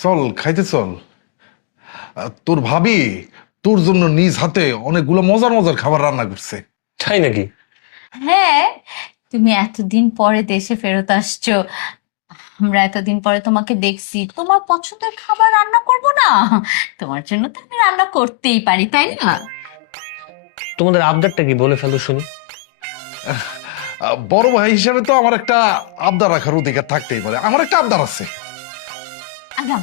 চল খাইতে চল। তোর ভাবি তোর জন্য নিজ হাতে অনেকগুলো মজার মজার খাবার রান্না করছে। তাই নাকি? হ্যাঁ, তুমি এতদিন পরে দেশে ফেরত আসছো, আমরা এতদিন পরে তোমাকে দেখছি, তোমার পছন্দের খাবার রান্না করব না? তোমার জন্য তো আমি রান্না করতেই পারি, তাই না? তোমাদের আবদারটা কি বলে ফেলো শুনি। বড় ভাই হিসাবে তো আমার একটা আবদার রাখার অধিকার থাকতেই পারে। আমার একটা আবদার আছে। আগাম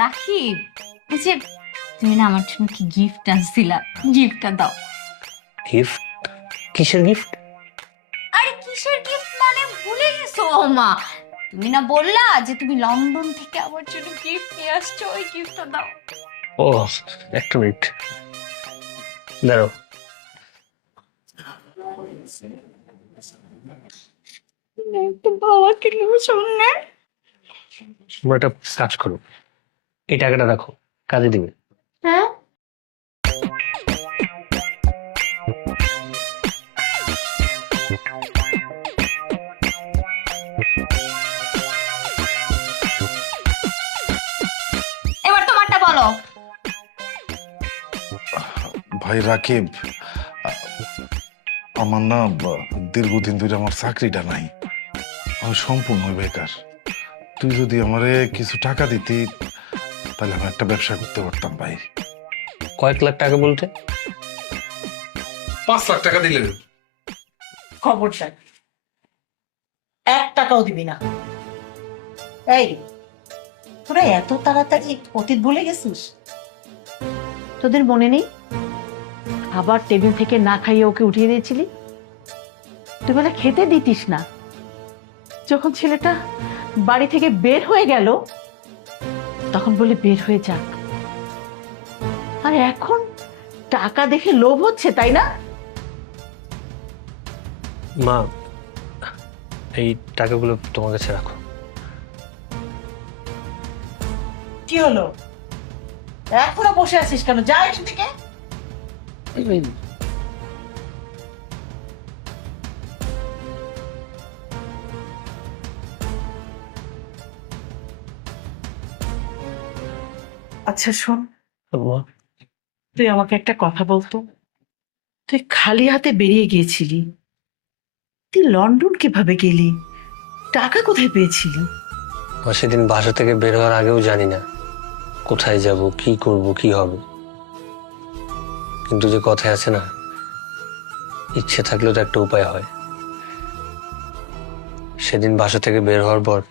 রাখি, এই যে তুমি না আমার জন্য কি গিফট আনছিলা, গিফটটা দাও। গিফট? কিসের গিফট? আরে কিসের গিফট মানে ভুলে গেছো? ও মা, তুমি না বললা যে তুমি লন্ডন থেকে আমার জন্য গিফট নিয়ে আসছো, ওই গিফটটা দাও। ও, একটা মিনিট দাঁড়াও। একটু ভালো কিনবো সামনে। তোমরা একটা কাজ করো, এই টাকাটা রাখো, কাজে দিবে। হ্যাঁ, এবার তোমারটা বলো। ভাই রাকিব, আমার না দীর্ঘদিন ধরে আমার চাকরিটা নাই, আমি সম্পূর্ণ বেকার। তুই যদি আমারে কিছু টাকা দিতি তাহলে আমি একটা ব্যবসা করতে পারতাম ভাই। কয়েক লাখ টাকা বলতে? 5 লাখ টাকা দিলে। খবরদার, 1 টাকাও দিবি না। এই, তোরা এত তাড়াতাড়ি অতীত ভুলে গেছিস? তোদের মনে নেই খাবার টেবিল থেকে না খাইয়ে ওকে উঠিয়ে দিয়েছিলি? তুই বলে খেতে দিতিস না। যখন ছেলেটা বাড়ি থেকে বের হয়ে গেল তখন বলে বের হয়ে যাক, আর এখন টাকা দেখে লোভ হচ্ছে, তাই না? মা, এই টাকাগুলো তোমার কাছে রাখো। কি হলো, এখনো বসে আছিস কেন? যা এখান থেকে। আচ্ছা শোন, মা, তুই আমাকে একটা কথা বলতো। তুই খালি হাতে বেরিয়ে গিয়েছিলি, তুই লন্ডন কিভাবে গেলি? টাকা কোথায় পেয়েছিলি? সেদিন বাসা থেকে বের হওয়ার আগেও জানি না কোথায় যাব, কি করব, কি হবে। কিন্তু যে কথায় আছে না, ইচ্ছে থাকলেও তো একটা উপায় হয়। সেদিন বাসা থেকে বের হওয়ার পর